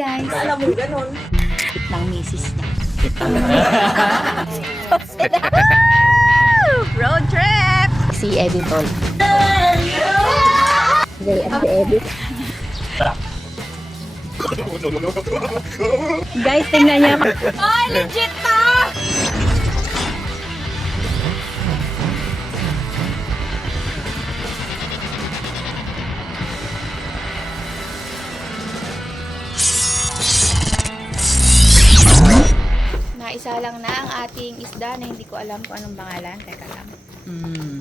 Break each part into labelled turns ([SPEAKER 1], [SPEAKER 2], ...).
[SPEAKER 1] guys.
[SPEAKER 2] Alam mo, ganun.
[SPEAKER 1] ng misis niya. Road trip! Si. Very at the edit. Guys, tingnan niya. Ay, legit Naisa lang na ang ating isda na hindi ko alam kung anong pangalan. Teka lang. Mm.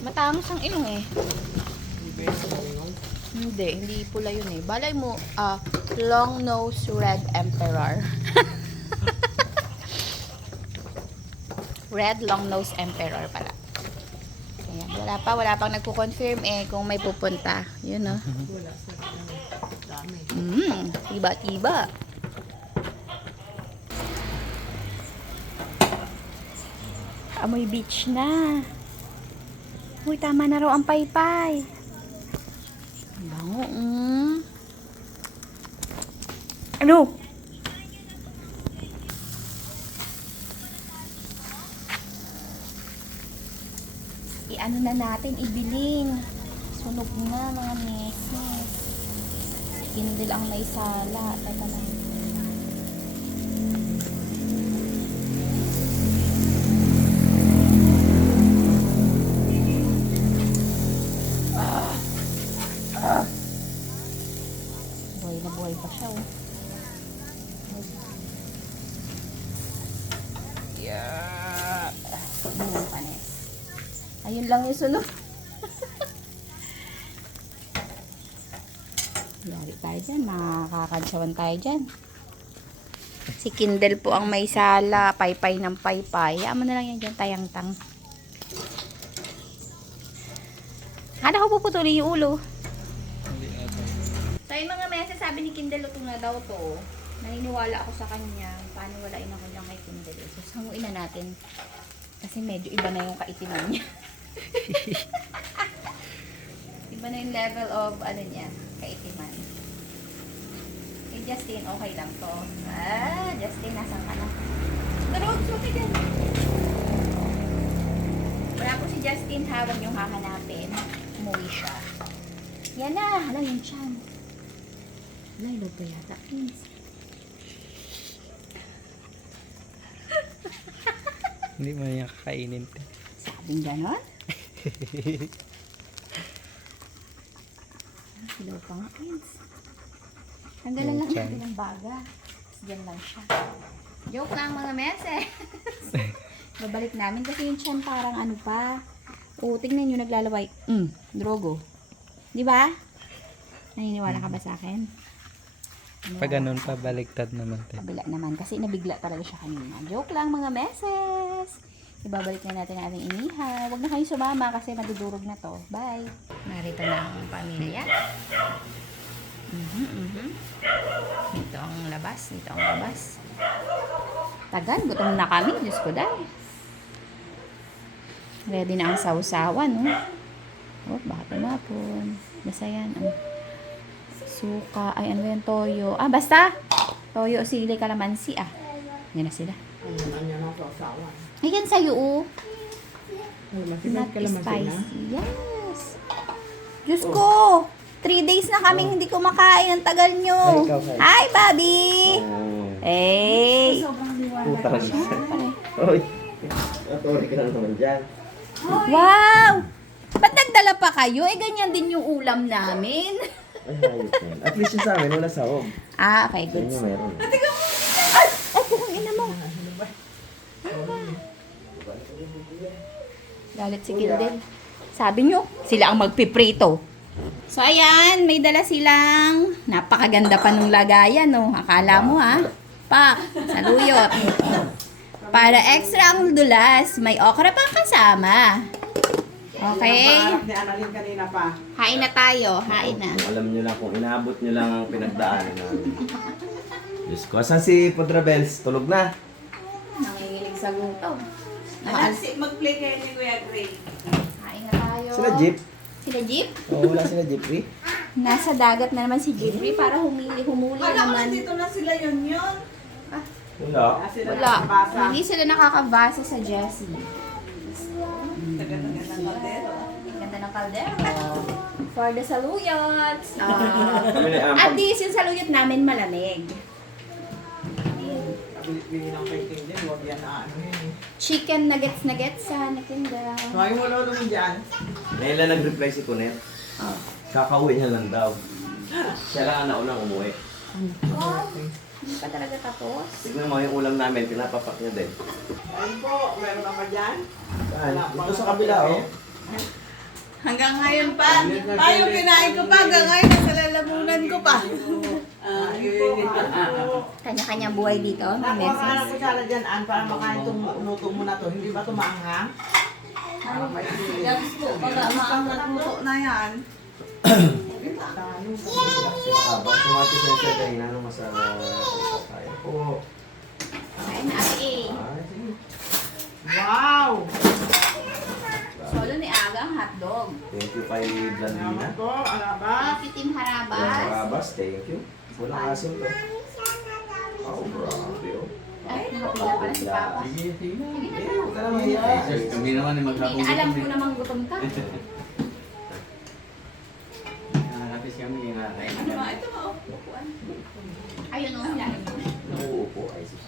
[SPEAKER 1] Matangos ang ilong eh. Hindi, hindi pula yun eh. Balay mo, ah, long nose red emperor. red long nose emperor pala. Ayan, wala pa, wala pang nagko-confirm eh kung may pupunta. Yun oh. Mm, tiba-tiba. Amoy beach na. Uy, tama na raw ang paypay. Ang Bango, mm. Ano? I-ano na natin, ibiling. Sunog na mga meses. Kindle ang may sala. Teka lang. Buhay na buhay pa siya, oh. Yeah. Ayun lang yung sunod. Yari tayo dyan. Makakakadsawan tayo dyan. Si Kindle po ang may sala. Paypay ng paypay. Hayaan na lang yan dyan. Tayang-tang. Hala ko puputulin yung ulo. Sabi ni Kindle, luto na daw to. Naniniwala ako sa kanya. Paano wala ako lang kay Kindle. So sanguin na natin. Kasi medyo iba na yung kaitiman niya. iba na yung level of ano niya, kaitiman. Kay Justin, okay lang to. Ah, Justin, nasan ka na? Darog, suki dyan. Wala po si Justin ha, huwag niyong hahanapin. Umuwi siya. Yan na, hala yung chan. Ilog pa yata.
[SPEAKER 3] Hindi mo niya kakainin.
[SPEAKER 1] Sabing ganon? Ilaw pa nga, Prince. Tanggalan lang
[SPEAKER 3] chan.
[SPEAKER 1] natin ang baga. Tapos lang siya. Joke lang mga meses. Babalik namin kasi yung chan parang ano pa. O, tingnan nyo naglalaway. Mm, drogo. Di ba? Naniniwala ka ba sa akin? Naniniwala
[SPEAKER 3] Pag ganun pa, baliktad naman. Te.
[SPEAKER 1] kabila naman kasi nabigla talaga siya kanina. Joke lang mga meses. Ibabalik na natin ang ating inihaw. Huwag na kayong sumama kasi madudurog na to. Bye. Narito na ang pamilya. Mhm, mhm. Dito ang labas. Dito ang labas. Tagal. Gutom na kami. Diyos ko dahil. Ready na ang sausawan, no? Oh, baka tumapon. Basta yan. Ang suka. Ay, ano yan? Toyo. Ah, basta. Toyo, sili, kalamansi. Ah, yan na sila. Ayan sa'yo, oh. Not spicy. Yes. Diyos ko! Three days na kaming hindi kumakain. Ang tagal nyo.
[SPEAKER 3] Ay, ikaw, Kai.
[SPEAKER 1] Hi, Bobby! Hey!
[SPEAKER 4] Puta ka
[SPEAKER 1] Siyempre.
[SPEAKER 4] Oy. Atori ka na naman dyan.
[SPEAKER 1] Wow! Ba't nagdala pa kayo? Eh, ganyan din yung ulam namin.
[SPEAKER 4] Ay, hayop yan. At least yung sa amin, wala sahog.
[SPEAKER 1] Ah, okay,
[SPEAKER 4] Sa
[SPEAKER 1] good.
[SPEAKER 4] inyo meron.
[SPEAKER 1] Ay, kung ina mo. Galit si Gilden. Sabi nyo, sila ang magpiprito. So, ayan, may dala silang napakaganda pa nung lagayan, no? Akala mo, ha? Pa, saluyot. Para extra ang dulas, may okra pa kasama. Okay?
[SPEAKER 2] Ni Annalyn kanina pa.
[SPEAKER 1] Hain na tayo. Hain na.
[SPEAKER 4] Kung alam nyo lang, kung inaabot nyo lang ang pinagdaanan namin. Diyos ko, asan si Podrabels? Tulog na.
[SPEAKER 1] Nanginginig sa gutom.
[SPEAKER 2] Anak, si- mag-play kayo ni Kuya Gray.
[SPEAKER 1] Hain na tayo.
[SPEAKER 4] Sila Jeep.
[SPEAKER 1] Sila Jeep?
[SPEAKER 4] Oo, wala sila Jeep eh.
[SPEAKER 1] Nasa dagat na naman si Jeffrey para humili, humuli
[SPEAKER 2] Kala ko
[SPEAKER 1] naman.
[SPEAKER 2] nandito na sila yun yun.
[SPEAKER 4] Wala.
[SPEAKER 2] Ah,
[SPEAKER 1] Wala.
[SPEAKER 2] nakabasa.
[SPEAKER 1] Hindi sila nakakabasa sa Jessie.
[SPEAKER 2] Ng kaldero.
[SPEAKER 1] For the. Ah,
[SPEAKER 4] na, um,
[SPEAKER 1] at least yung saluyot namin malamig.
[SPEAKER 2] Ano eh.
[SPEAKER 1] Chicken nuggets nuggets sa natinda.
[SPEAKER 2] Mo lolo mo dyan.
[SPEAKER 4] Ngayon lang nag-reply si Kunet.
[SPEAKER 1] Oh.
[SPEAKER 4] Kakauwi niya lang daw. Siya lang ang naunang umuwi.
[SPEAKER 1] Hindi pa talaga tapos.
[SPEAKER 4] Tignan mo yung ulam namin, pinapapak niya din.
[SPEAKER 2] Ayun po, meron na pa dyan?
[SPEAKER 4] Saan? Dito sa kabila, oh.
[SPEAKER 2] Hanggang ngayon pa. Tayo kinain ko pa. Hanggang ngayon, nasa lalamunan ko pa. Ah.
[SPEAKER 1] Kanya-kanya buhay dito, may
[SPEAKER 2] Nakuha ka
[SPEAKER 1] meses.
[SPEAKER 2] kutsara dyan, An, para makain itong luto mo na to. Hindi ba ito maanghang? Po, pag nagluto na yan.
[SPEAKER 4] Habang sumati sa siya kanina, anong masala? Kaya po.
[SPEAKER 1] Kain na ate.
[SPEAKER 4] Ay, sige.
[SPEAKER 2] Wow!
[SPEAKER 1] Solo ni Aga ang hotdog.
[SPEAKER 4] Thank you kay Blandina.
[SPEAKER 2] Salamat po, alaba.
[SPEAKER 1] Thank you, Team Harabas.
[SPEAKER 4] Karabas, thank you. Walang asim to. Oh, grabe oh.
[SPEAKER 1] Ay, nakapila pala si Papa.
[SPEAKER 3] Sige, sige na.
[SPEAKER 4] Eh, huwag ka na mahiya eh.
[SPEAKER 3] Kami naman ay maghapon
[SPEAKER 1] alam ko namang gutom ka.
[SPEAKER 3] Hanapis kami yung nakain.
[SPEAKER 2] Ano ba? Ito ba?
[SPEAKER 1] Ayun o, sinabi mo.
[SPEAKER 4] Nauupo, ay sus.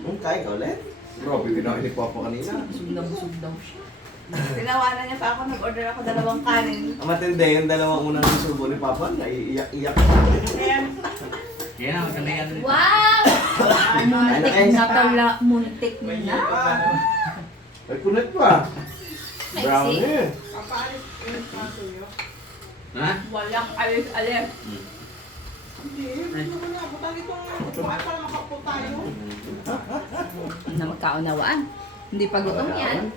[SPEAKER 4] Hmm, kain ka ulit? Grabe, kinain ni Papa kanina.
[SPEAKER 1] Busog daw siya.
[SPEAKER 2] Tinawanan niya pa ako, nag-order ako dalawang kanin.
[SPEAKER 4] Ang matindi, yung dalawang unang subo ni Papa, naiiyak-iyak.
[SPEAKER 2] Ayan.
[SPEAKER 3] Kaya na, magkalayan ulit.
[SPEAKER 1] Wow! Muntik na tala, muntik na.
[SPEAKER 4] Ay, kunat pa. Brown eh.
[SPEAKER 2] Papalit yung pasuyo.
[SPEAKER 3] Ha?
[SPEAKER 1] Walang alis-alis.
[SPEAKER 2] Hindi, hindi mo na. Butang itong kumain para makapo tayo.
[SPEAKER 1] Na magkaunawaan. Hindi pa gutom yan.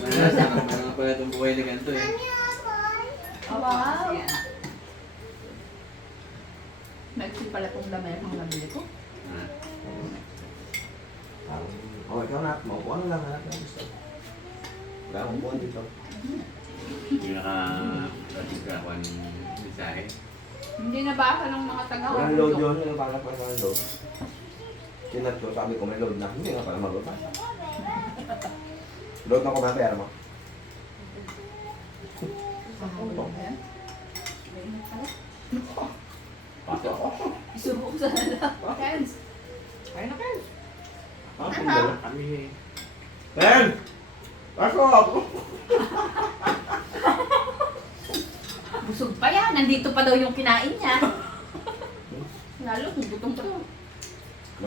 [SPEAKER 3] Na pala itong buhay na ganito eh.
[SPEAKER 1] Wow! Nagsi pala itong lamay ang nabili ko.
[SPEAKER 3] Ah.
[SPEAKER 4] Oh, ikaw na. Maupo na lang. Hanap na gusto. Wala akong upuan dito.
[SPEAKER 3] Hindi naka-rating ka ako ng mensahe.
[SPEAKER 1] Hindi nabasa ng mga taga
[SPEAKER 4] Walang load yun. Pangalap pa ng load. Kinat ko, sabi ko may load na. Hindi nga pala mag-load pa. Load na ko ba? Pera mo. Pasok ako.
[SPEAKER 1] Isubo ko sa hala. Friends,
[SPEAKER 2] Ayun na.
[SPEAKER 4] Ah,
[SPEAKER 1] Ano?
[SPEAKER 4] pindala.
[SPEAKER 3] Kami eh.
[SPEAKER 4] Ten! Pasok!
[SPEAKER 1] busog pa yan. Nandito pa daw yung kinain niya. Lalo kung gutom pa daw.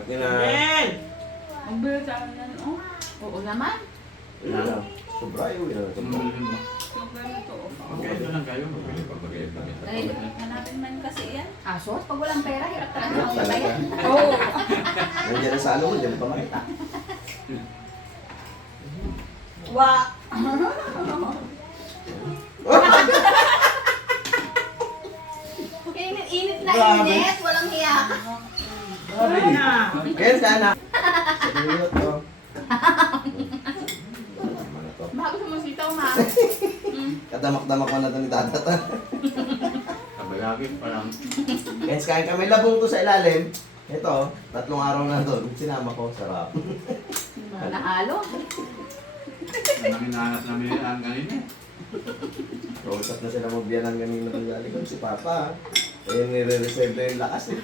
[SPEAKER 4] Yun na?
[SPEAKER 2] Ben!
[SPEAKER 1] Ang bilis sa akin yan. Oh. Oo naman.
[SPEAKER 4] Yun na. Sobra yun. Yun na. Sobra.
[SPEAKER 3] Lang kayo. Kami.
[SPEAKER 1] Hanapin man kasi yan. Aso, pag walang pera, hirap talaga ang bayan. Oo.
[SPEAKER 4] Nandiyan na sa ano mo, dyan pa makita.
[SPEAKER 2] Wa!
[SPEAKER 1] Init-init na
[SPEAKER 4] Grabe.
[SPEAKER 1] init. Walang hiya.
[SPEAKER 2] Grabe na.
[SPEAKER 4] Kaya sana. Sa minute to. Tama na to.
[SPEAKER 1] Bago ma.
[SPEAKER 4] Kadamak-damak ko na ito ni Tatata.
[SPEAKER 3] Kabalagin pa lang.
[SPEAKER 4] Kaya kain kami labong to sa ilalim. Ito, tatlong araw na doon. Sinama ko, sarap.
[SPEAKER 1] Nahalo.
[SPEAKER 3] Ang hinahanap namin ang kanina.
[SPEAKER 4] Kausap na sila magbiyanan kanina ng Jollibee. Si Papa, eh, nire-reserve na yung lakas eh.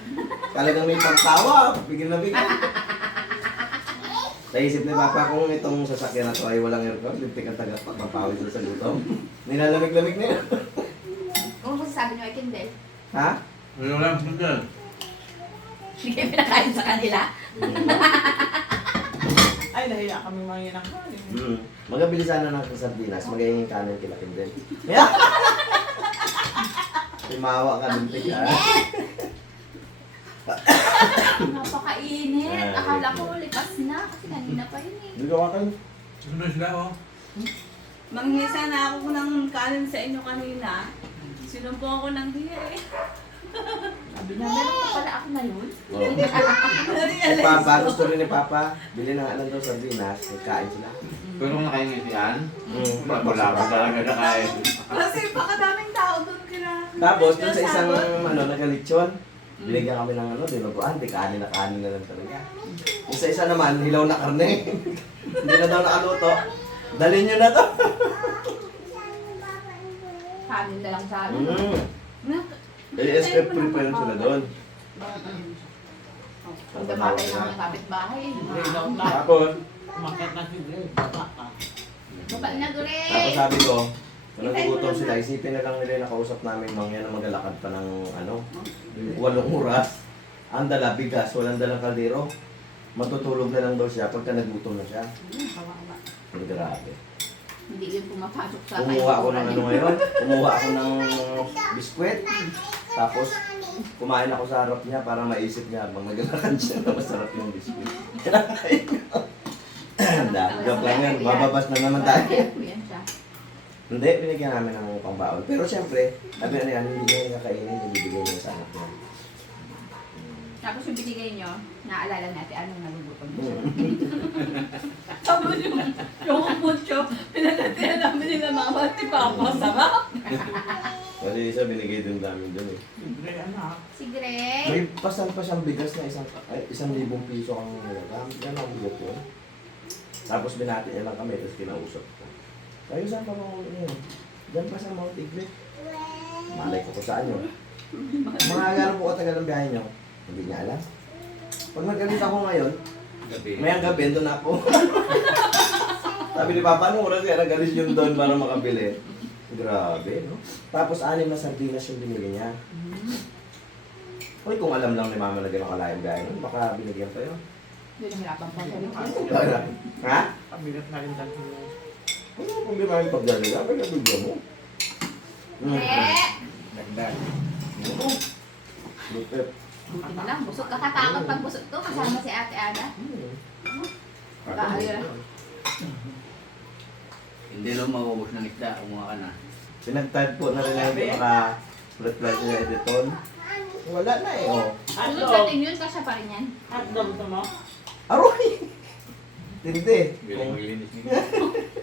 [SPEAKER 4] Talagang may pagtawa, bigyan na bigyan. Naisip ni Papa kung itong sasakyan na to ay walang aircon, lintik ang taga pagpapawid na sa gutom. Nilalamig-lamig na yan.
[SPEAKER 1] Ano masasabi niyo kay Kindle?
[SPEAKER 4] Ha?
[SPEAKER 3] Ano lang, sundal.
[SPEAKER 1] Sige, pinakain sa kanila.
[SPEAKER 2] Ay, nahiya kami mga ng kanin.
[SPEAKER 4] Hmm. Magabili sana ng sardinas, magayang yung kanin kila Kindel. Yeah! Timawa ka dun, tika.
[SPEAKER 1] Napakainit. Akala ko lipas na. Kasi kanina pa yun eh.
[SPEAKER 4] Hindi gawa kayo.
[SPEAKER 3] Sunod sila oh.
[SPEAKER 2] Manghingi sana ako ng kanin sa inyo kanina. Sinumpong ako ng hiya eh.
[SPEAKER 1] Sabi na, meron pa pala ako na yun.
[SPEAKER 4] Oh. Si Papa, gusto rin ni Papa, bili ng ano daw sardinas, nagkain sila.
[SPEAKER 3] Pero kung nakaingit yan,
[SPEAKER 4] Mm.
[SPEAKER 3] wala ka talaga nakain.
[SPEAKER 2] Kasi baka daming tao doon kina...
[SPEAKER 4] Tapos, dun sa isang ano, nagalitsyon, binigyan kami ng ano, dinuguan, di kanin na kanin na lang talaga. Yung sa isa naman, hilaw na karne. Hindi na daw nakaluto. Dalhin nyo na to.
[SPEAKER 1] Kanin na lang sa ano.
[SPEAKER 4] Mm. Eh, script free pa yun sila doon.
[SPEAKER 1] Ang damatay ng mga kapitbahay.
[SPEAKER 4] Tapos,
[SPEAKER 5] Umakit na si Greg. Baba
[SPEAKER 1] na
[SPEAKER 4] tapos
[SPEAKER 1] dure.
[SPEAKER 4] sabi ko, kung nagugutom sila, isipin na lang nila yung nakausap namin mangya na magalakad pa ng ano, walong oras. Ang dala, bigas, walang dalang kaldero. Matutulog na lang daw siya pagka nagutom na siya.
[SPEAKER 1] Kawawa.
[SPEAKER 4] Ang grabe.
[SPEAKER 1] Hindi yun pumapasok sa
[SPEAKER 4] Kumuha ako ng ano ngayon, kumuha ako ng biskwit. Tapos, kumain ako sa harap niya para maisip niya pag naglalakad siya na masarap yung biskwit. Kinakain ko. Joke lang yan, bababas na naman tayo. Hindi, binigyan namin ng pambaon. Pero siyempre, sabi na yan, hindi niya kakainin, hindi bigay niya sa anak niya.
[SPEAKER 1] Tapos yung binigay nyo, naalala natin anong nagugutom niya.
[SPEAKER 2] Tapos yung, yung mucho, pinagatihan namin nila mama at ni Papa. Sarap!
[SPEAKER 4] Kasi isa binigay din namin dun eh.
[SPEAKER 5] Greg, anak.
[SPEAKER 1] Si Greg.
[SPEAKER 4] May pasan pa siyang bigas na isang, ay, isang libong piso kang nilagamit. Yan ang buhok ko. Tapos binati niya lang kami, tapos kinausap ko. Kayo saan pa mga ulo niyo? Diyan pa sa Mount Iglit. Malay ko kung saan yun. Mga gano'n po katagal ang biyahe niyo? Hindi niya alam. Pag nagalit ako ngayon,
[SPEAKER 3] Gabi.
[SPEAKER 4] may ang gabi, doon ako. Sabi ni Papa, anong oras kaya nagalis yung doon para makabili? Grabe, no? Tapos anim na sardinas yung binili niya. Uy, kung alam lang ni Mama na gano'ng kalayang biyahe nun, baka binigyan pa yun.
[SPEAKER 1] Yun ang hirapan pa
[SPEAKER 4] ha?
[SPEAKER 5] Pabigat na rin dahil.
[SPEAKER 4] Ano kung di namin pagdaliga, may nabigyan mo.
[SPEAKER 3] Dagdag.
[SPEAKER 4] Lupit.
[SPEAKER 1] Buti na lang, busog kakatakot pag busog to, kasama si Ate Ada.
[SPEAKER 4] Hmm.
[SPEAKER 1] Kaya.
[SPEAKER 3] Hindi lang mauubos ng isda, kumuha ka na.
[SPEAKER 4] Sinagtad po na rin na yung mga reply niya editon. Wala na eh, oh.
[SPEAKER 1] Sunod sa atin yun, kasya pa rin yan.
[SPEAKER 5] Hotdog ito mo?
[SPEAKER 4] Aroy! Tindi.
[SPEAKER 3] Bilang maglinis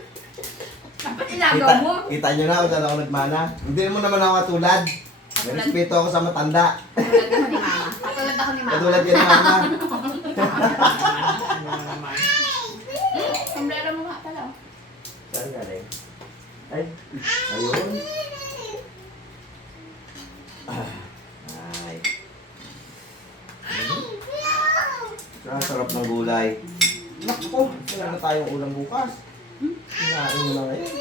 [SPEAKER 3] ni
[SPEAKER 1] Dapat ilagaw mo.
[SPEAKER 4] kita nyo na kung saan ako nagmana. Hindi mo naman ako katulad. May respeto ako sa matanda.
[SPEAKER 1] Katulad ako ni Mama. Katulad ako ni Mama.
[SPEAKER 4] Katulad yan ni mama.
[SPEAKER 5] Ano na naman?
[SPEAKER 1] Sombrero mo nga pala. oh.
[SPEAKER 4] Saan galing? Ay, ayun. Ah, ay. Ang sarap ng gulay. Naku, wala na tayong ulam bukas. Kinain mo na ngayon.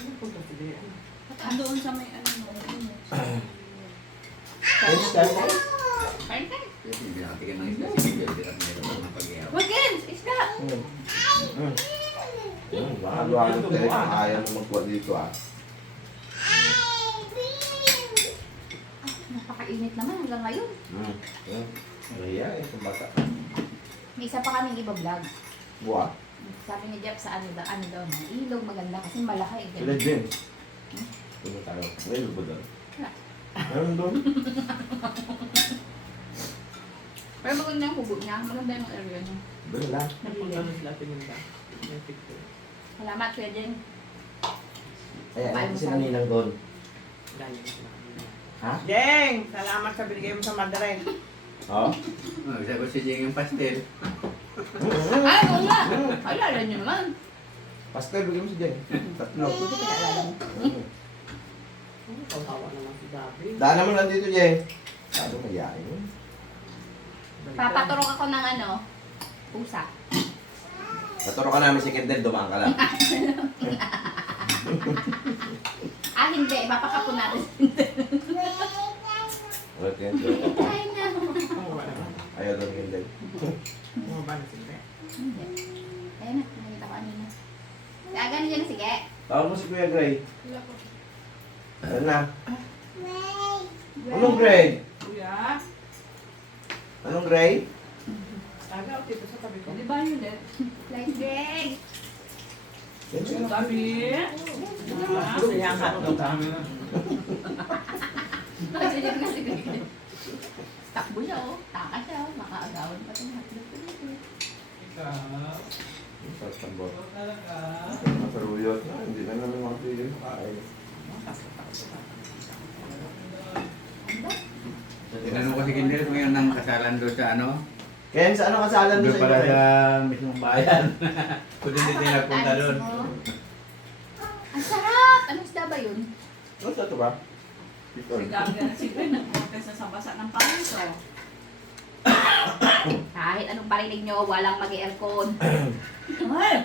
[SPEAKER 5] Ano punta si Greg?
[SPEAKER 2] Doon sa may ano mo.
[SPEAKER 4] Ayos tayo.
[SPEAKER 1] Kain kain.
[SPEAKER 3] Kasi binakatigan ng isda, si Miguel, direct meron ng pag-ihaw.
[SPEAKER 1] Wag yan! Isda!
[SPEAKER 4] Ng tayo kung ayaw mo magkuha dito ah.
[SPEAKER 1] Napakainit naman hanggang ngayon.
[SPEAKER 4] Hmm. Hmm. Mahiya eh, kung bata.
[SPEAKER 1] May isa pa kaming iba vlog.
[SPEAKER 4] Buwa.
[SPEAKER 1] Sabi ni Jeff sa ano daw, ano daw, na ilog maganda kasi malaki.
[SPEAKER 4] Sila din. Ano tayo? Ngayon ba doon?
[SPEAKER 1] Wala.
[SPEAKER 4] Meron doon?
[SPEAKER 1] Pero maganda yung hugot niya. Maganda yung area niya.
[SPEAKER 4] Lang.
[SPEAKER 5] Napunta na sila pinunta. May picture.
[SPEAKER 1] Salamat kuya Jen.
[SPEAKER 4] Eh, ano si Naninang doon?
[SPEAKER 5] Galing sila.
[SPEAKER 4] Ha?
[SPEAKER 5] Jeng! Salamat sa binigay mo sa madre.
[SPEAKER 4] Oo.
[SPEAKER 3] Oh, ko si Jing yung pastel.
[SPEAKER 1] Ay, oo nga! Alala niyo naman.
[SPEAKER 4] Pastel, bigyan mo si Jen. Tatlo.
[SPEAKER 1] Buti pinaalala mo.
[SPEAKER 5] Tawa naman si David.
[SPEAKER 4] Daan naman lang dito, Jen. Sabi mo, yain yun.
[SPEAKER 1] Papaturok ako ng ano, pusa.
[SPEAKER 4] Naturo ka namin si Kendall, dumaan ka lang.
[SPEAKER 1] Ah, hindi. Papakapon natin.
[SPEAKER 4] Yan, Kendall.
[SPEAKER 5] Wala naman.
[SPEAKER 4] Ayaw doon, Kendall.
[SPEAKER 5] Bumaba na si Greg.
[SPEAKER 1] Hindi. Ayun na, nakita ko kanina. Aga na dyan, sige.
[SPEAKER 4] Tawag mo si Kuya Gray. Ano na? Anong Gray?
[SPEAKER 2] Kuya,
[SPEAKER 4] Anong Gray?
[SPEAKER 5] Taga o dito sa tabi ko.
[SPEAKER 2] di ba yun eh?
[SPEAKER 1] Like.
[SPEAKER 4] Yan siya.
[SPEAKER 2] Sabi.
[SPEAKER 5] Ah, Kaya ang hotdog.
[SPEAKER 1] Kasi dyan nga si Greg. Takbo siya oh. Taka siya oh. Makaagawan pa itong hotdog ko dito.
[SPEAKER 4] Tatambot. Masaruyot na, hindi na namin makapigil makain.
[SPEAKER 3] Tinanong ko si Kinder kung yun ang kasalan doon sa ano.
[SPEAKER 4] Ken, sa ano kasalan doon
[SPEAKER 3] Doon
[SPEAKER 4] sa
[SPEAKER 3] pala
[SPEAKER 4] inyo?
[SPEAKER 3] sa mismong bayan. Kung hindi din napunta doon.
[SPEAKER 1] Ang sarap! Anong isda ba yun?
[SPEAKER 4] Ano sa ito ba?
[SPEAKER 2] Si Gabi at si Ben, nagprotest sa basa ng pangito.
[SPEAKER 1] Kahit anong parinig nyo, walang mag-aircon.
[SPEAKER 2] Ay!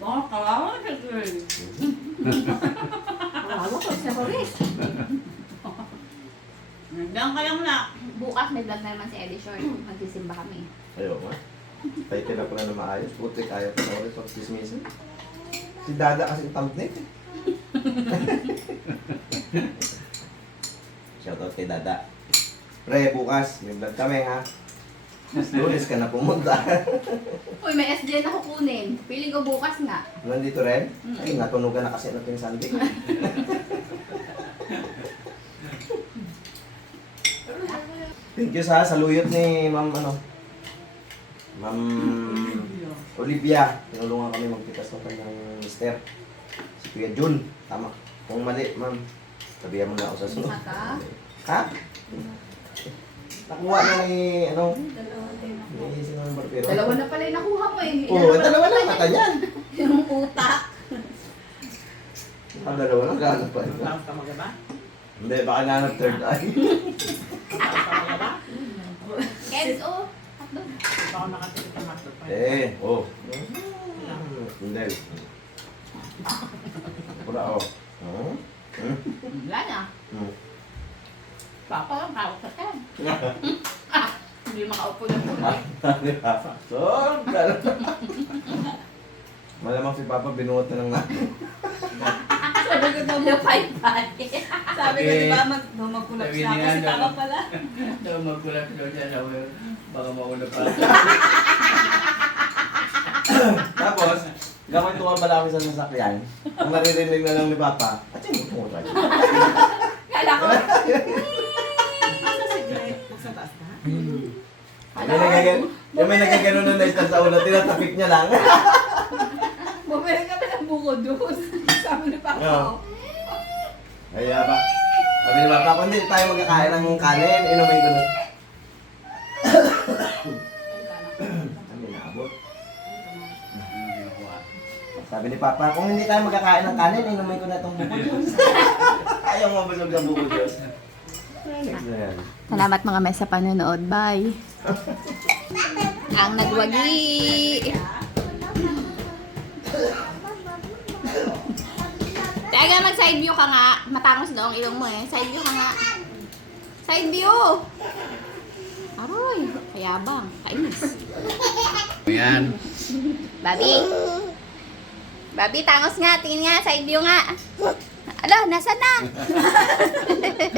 [SPEAKER 2] Mga kawawa siya girl.
[SPEAKER 1] Kawawa ko sa Boris.
[SPEAKER 2] Nandiyan ka lang na.
[SPEAKER 1] Bukas may vlog na naman si Eddie Short. Magsisimba kami.
[SPEAKER 4] Ayaw nga. Tayo ka na pala na maayos. Putik, ayaw pa sa ulit pag dismissin. Si Dada kasi thumbnail eh. Shoutout kay Dada. Pre, bukas, may vlog kami ha. Lunes ka na pumunta.
[SPEAKER 1] Uy, may SJ na kukunin. Piling ko bukas nga.
[SPEAKER 4] Nandito rin? Ay, natunugan na kasi natin Sunday. Thank you sa saluyot ni Ma'am ano. Ma'am Olivia. Tinulungan kami magpitas ng kanyang mister. Kuya Jun. Tama. Kung mali, ma'am. Sabihan mo na ako sa sunod. Ha? Nakuha na ni, ano? Ni si Ma'am Barbero.
[SPEAKER 1] Dalawa na pala yung nakuha mo eh.
[SPEAKER 4] Oo, oh, dalawa na mata niyan.
[SPEAKER 1] Yung utak.
[SPEAKER 4] Ang dalawa na, gano'n pa.
[SPEAKER 5] Tapos ka magaba?
[SPEAKER 4] Hindi, baka nanap third eye.
[SPEAKER 5] Tapos ka magaba?
[SPEAKER 1] Keds, oh.
[SPEAKER 5] Baka nakatikit ang hotdog pa.
[SPEAKER 4] Eh, oh. Hindi. Pura, oh. Hmm? Hmm?
[SPEAKER 1] Wala na.
[SPEAKER 4] Hmm.
[SPEAKER 1] Papa lang, hawak sa kan. Hindi makaupo na po.
[SPEAKER 4] Di ba? So, Malamang si Papa binuot na ng natin.
[SPEAKER 2] Sabi ko daw,
[SPEAKER 1] five.
[SPEAKER 2] sabi ko di ba mag magkulap
[SPEAKER 3] Sabi
[SPEAKER 2] siya
[SPEAKER 3] niya,
[SPEAKER 2] kasi
[SPEAKER 3] ano?
[SPEAKER 2] tama pala.
[SPEAKER 3] Daw magkulap doon siya. Ko, baka mauna pa.
[SPEAKER 4] Gamay tuwa pala kami sa sasakyan. Ang naririnig na lang ni Papa, at yung mutungo tayo.
[SPEAKER 1] Kala ko,
[SPEAKER 2] Asa si Greg? Sa taas na?
[SPEAKER 4] May nagagano, yung may nagagano na na sa ulo, tinatapik niya lang.
[SPEAKER 2] Bumili kami ng buko juice. Sabi ni Papa.
[SPEAKER 4] Oo. Kaya ba? Sabi ni Papa, kung hindi tayo magkakain ng kanin, inumin ko na. Kami naabot.
[SPEAKER 3] Hindi nakuha.
[SPEAKER 4] Sabi ni Papa, kung hindi tayo magkakain ng kanin, inumin ko na itong buko juice. Ayaw mo busog ng buko juice.
[SPEAKER 1] Salamat mga mesa panonood. Bye. Ang nagwagi. Teka, mag side view ka nga. Matangos daw ang ilong mo eh. Side view ka nga. Side view. Aroy, kayabang. Kainis.
[SPEAKER 3] Yan.
[SPEAKER 1] Babi. Babi, tangos nga. Tingin nga, side view nga. Ala, nasa na?